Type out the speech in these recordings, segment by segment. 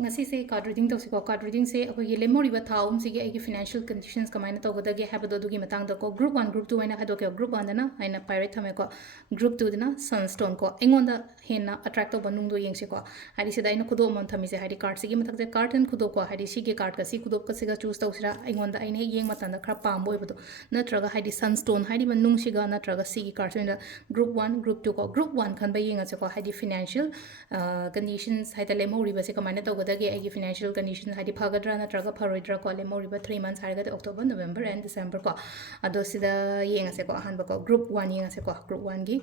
ngasi se card reading to siko card reading se akoi lemhouriba tha sigi ai financial conditions kamaina tawgadage habado dugi matang da ko group 1 group 2 aina hado ke group 1 dana aina pirate thame ko group 2 dana sunstone ko engonda hena attract to banung do yengse ko hari sida aina kudo mon thami se hari card sigi matak je card and kudo ko hari sigi card ka si kudo ka siga choose tawsira engonda aina yeng matanda khra pam boy bado natraga hari sunstone hari banung siga natraga sigi card so group 1 group 2 ko group 1 khan ba yenga se ko hari financial conditions haita lemhouriba se kamaina tawgadage ai financial condition hadi phagadra natraga pharoidra ko lemhouriba 3 months harga October November and December ko ado sida yenga se ko hanba ko group 1 yenga se ko group 1 gi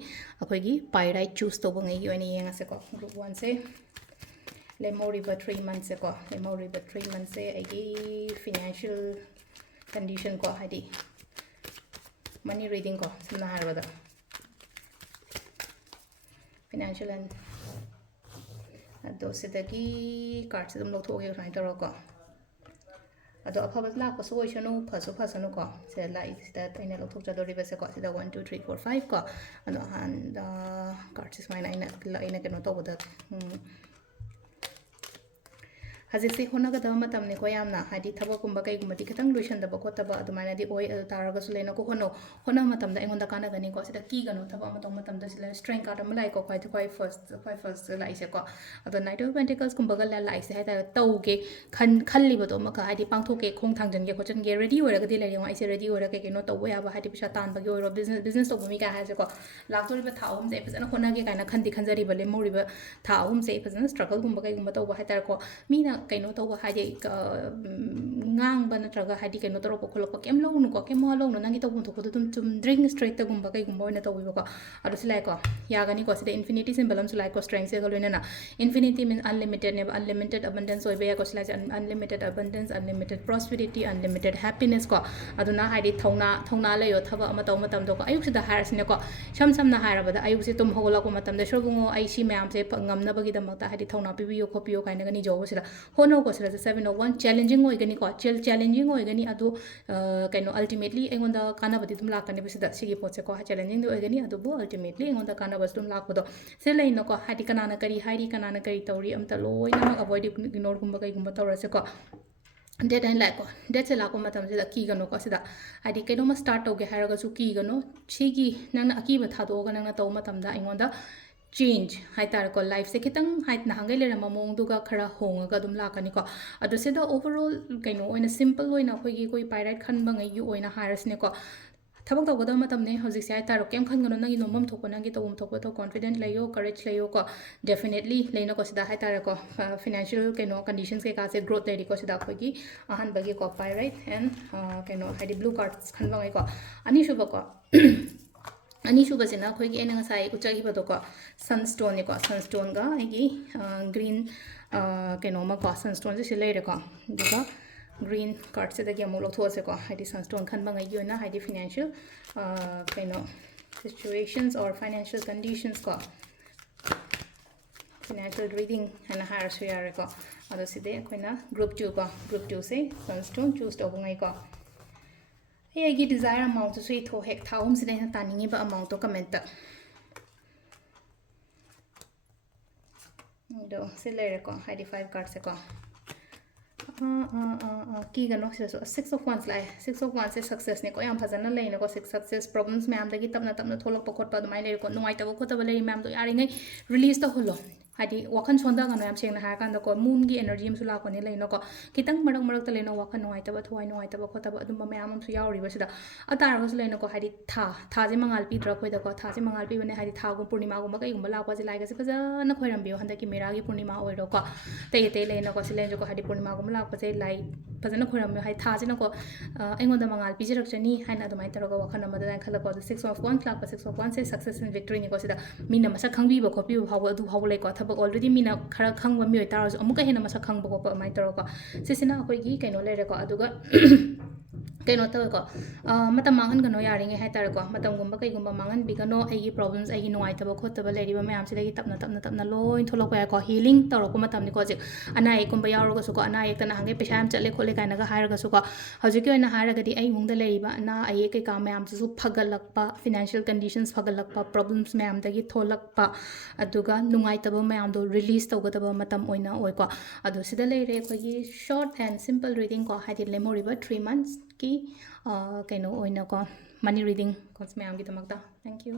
akoi gi pyrite choose to bangai gi oni yenga se ko group 1 se lemhouriba 3 months se ko lemhouriba 3 months se ai financial condition ko hadi money reading ko samna harada financial and ado sidagi card sidum lo thoge khai taro ko ado aphabas la ko soi chanu phasu phasanu ko se la sida taina lo thok chalo riba se ko sida 1 2 3 4 5 ko ado han da card sis maina ina keno to boda Hazik se hona ka dama tamne ko yamna hadi thaba kumba kai gumati khatang luisan daba ko taba adumana di oi taraga sulena ko hona matam da engonda kana gani ko sida ki gano thaba matam matam da sila strength card am lai ko kai first lai se ko ado knight of pentacles kumba ga lai se haita tau ke khalli ba to maka hadi pangtho ke khong thangjan ge khojan ge ready ora ga di lai ai se ready ora ke no to ya ba hadi pisa tan ba ge oro business to bumi ka ha se ko laktori ba thaum se pisa hona ge kana khandi khanjari ba le mori ba thaum se pisa struggle gumba kai gumba to ba haita ko mina kaino to hadi ngang ba natraga hadi kaino toro ko kholo kem lo nu ko kem lo nu nangi to bun to ko tum drink straight ta gumba kai gumba na to wi ko adu silai ko ya gani ko sida infinity symbol am sulai ko strength se galo na infinity means unlimited ne unlimited abundance oi be ko silai unlimited abundance unlimited prosperity unlimited happiness ko adu na hadi thongna le yo thaba ama to matam do ko ayuk sida haras ne ko sam na haraba da ayuk se tum hogola ko matam de shobungo ai si mayam se ngamna bagi da makta hadi thongna pibiyo khopiyo kaina gani jo sida hono ko sira 701 challenging oi gani ko challenging oi gani adu kaino ultimately engonda kana badi tum lakani bisida sigi potse ko challenging oi gani adu bo ultimately engonda kana bas tum lakpodo se leino ko hadi kanana kari tauri amta loi na avoid ignore gumba kai gumba tawra se ko dead and like dead se lako matam se ki gano ko sida hadi kaino ma start toge haraga su ki gano sigi nang aki ba thado ga nang na to matam da engonda change hai tar ko life se kitang hai na hangai le ram mong du ga khara hong ga dum la kani ko adu se da overall kaino oina simple oina khoi gi koi pirate khan bang ai oina hires ne ko thabak to godam matam ne hojik se ai tar kem khan gano nang nomam thok nang gi to thok to confident layo courage layo ko definitely leina ko sida hai tar ko financial kaino conditions ke ka se growth le ko sida khoi gi ahan bagi ko pirate and kaino hai blue cards khan bang ai ko ani shuba ko ani shuba se na khoi gi ena sai ucha gi ba ko sunstone ko sunstone ga ai green kaino ma ko sunstone se le re ko duga green card se da gi amolo tho se ko hadi sunstone khan ba ngai yona hadi financial kaino situations or financial conditions ko financial reading hana har su yare ko ado side koina group 2 ko group 2 se sunstone choose to ngai ko ai gi desire amount to sui tho hek thaum side na taningi ba amount to comment ta do se le ko hadi 5 card se ko ki gano se so 6 of wands lai 6 of wands se success ne ko yam phajana leina ko success problems ma'am dagi tapna tholok pa khot pa mai le ko nungai ta ko khot ba le ma'am to yari ngai release ta holo hadi wakan sonda gano yam seng na ha kan da ko moon gi energy am sula ko ne leina ko kitang marak ta leina wakan nungai ta ba thwai nungai ta ba khot ta ba adum ma'am am su yauri ba sida atara ko leina ko hadi tha je mangal pi dra khoi da ko tha je mangal pi bane hadi tha go purnima go ma kai go la ko je lai ga se phaja na khoiram bi handa ki mera gi purnima oi ro ko te leina ko silen ko hadi purnima go ma la ko je lai phajana khoiram bi hai tha je na ko engon da mangal pi jirak chani haina adumai tara go wakan ma da khala ko 6 of 1 clock 6 of 1 se success and victory ni ko sida mina masa khangbi ba khopi ba adu haw le ko thaba already mina khara khangba mi oi tara amuka hena masa khangba ko mai tara ko sisina akoi gi kaino le re ko aduga ꯀꯩꯅꯣ ꯇꯧꯋꯦꯀꯣ ꯃꯇꯝ ꯃꯥꯡꯍꯟꯒꯅꯣ ꯌꯥꯔꯤꯉꯩ ꯍꯥꯏꯇꯥꯔꯦꯀꯣ ꯃꯇꯝꯒꯨꯝꯕ ꯀꯩꯒꯨꯝꯕ ꯃꯥꯡꯍꯟꯕꯤꯒꯅꯣ ꯑꯩꯒꯤ problems ꯑꯩꯒꯤ ꯅꯨꯡꯉꯥꯏꯇꯕ ꯈꯣꯠꯇꯕ ꯂꯩꯔꯤꯕ ꯃꯌꯥꯝꯁꯤꯗꯒꯤ ꯇꯞꯅ ꯇꯞꯅ ꯇꯞꯅ ꯂꯣꯏ ꯊꯣꯛꯂꯛꯄ ꯌꯥꯏꯀꯣ ꯍꯤꯂꯤꯡ ꯇꯧꯔꯛꯄ ꯃꯇꯝꯅꯤꯀꯣ ꯍꯧꯖꯤꯛ ꯑꯅꯥ ꯑꯌꯦꯛꯀꯨꯝꯕ ꯌꯥꯎꯔꯒꯁꯨꯀꯣ ꯑꯅꯥ ꯑꯌꯦꯛꯇ ꯅꯍꯥꯟꯒꯩ ꯄꯩꯁꯥ ꯌꯥꯝ ꯆꯠꯂꯦ ꯈꯣꯠꯂꯦ ꯀꯥꯏꯅꯒ ꯍꯥꯏꯔꯒꯁꯨꯀꯣ ꯍꯧꯖꯤꯛꯀꯤ ꯑꯣꯏꯅ ꯍꯥꯏꯔꯒꯗꯤ ꯑꯩ ꯏꯃꯨꯡꯗ ꯂꯩꯔꯤꯕ ꯑꯅꯥ ꯑꯌꯦꯛ ꯀꯩꯀꯥ ꯃꯌꯥꯝꯁꯤꯁꯨ ꯐꯒꯠꯂꯛꯄ ꯐꯤꯅꯥꯟꯁꯤꯌꯦꯜ ꯀꯟꯗꯤꯁꯟꯁ ꯐꯒꯠꯂꯛꯄ ꯄ꯭ꯔꯣꯕ꯭ꯂꯦꯝꯁ ꯃꯌꯥꯝꯗꯒꯤ ꯊꯣꯛꯂꯛꯄ ꯑꯗꯨꯒ ꯅꯨꯡꯉꯥꯏꯇꯕ ꯃꯌꯥꯝꯗꯣ ꯔꯤꯂꯤꯁ ꯇꯧꯒꯗꯕ ꯃꯇꯝ ꯑꯣꯏꯅ ꯑꯣꯏꯀꯣ ꯑꯗꯣ ꯁꯤꯗ ꯂꯩꯔꯦ ꯑꯩꯈꯣꯏꯒꯤ ꯁꯣꯔꯠ ꯑꯦꯟ ꯁꯤꯝꯄꯜ ꯔꯤꯗꯤꯡ ꯀꯣ ꯍꯥꯏꯗꯤ ꯂꯦꯝꯍꯧꯔꯤꯕ 3 monthsꯀꯤ ꯀꯩꯅꯣ ꯑꯣꯏꯅꯀꯣ ꯃꯅꯤ ꯔꯤꯗꯤꯡ ꯀꯣꯁ ꯃꯌꯥꯝꯒꯤꯗꯃꯛꯇ ꯊꯦꯡꯛ ꯌꯨ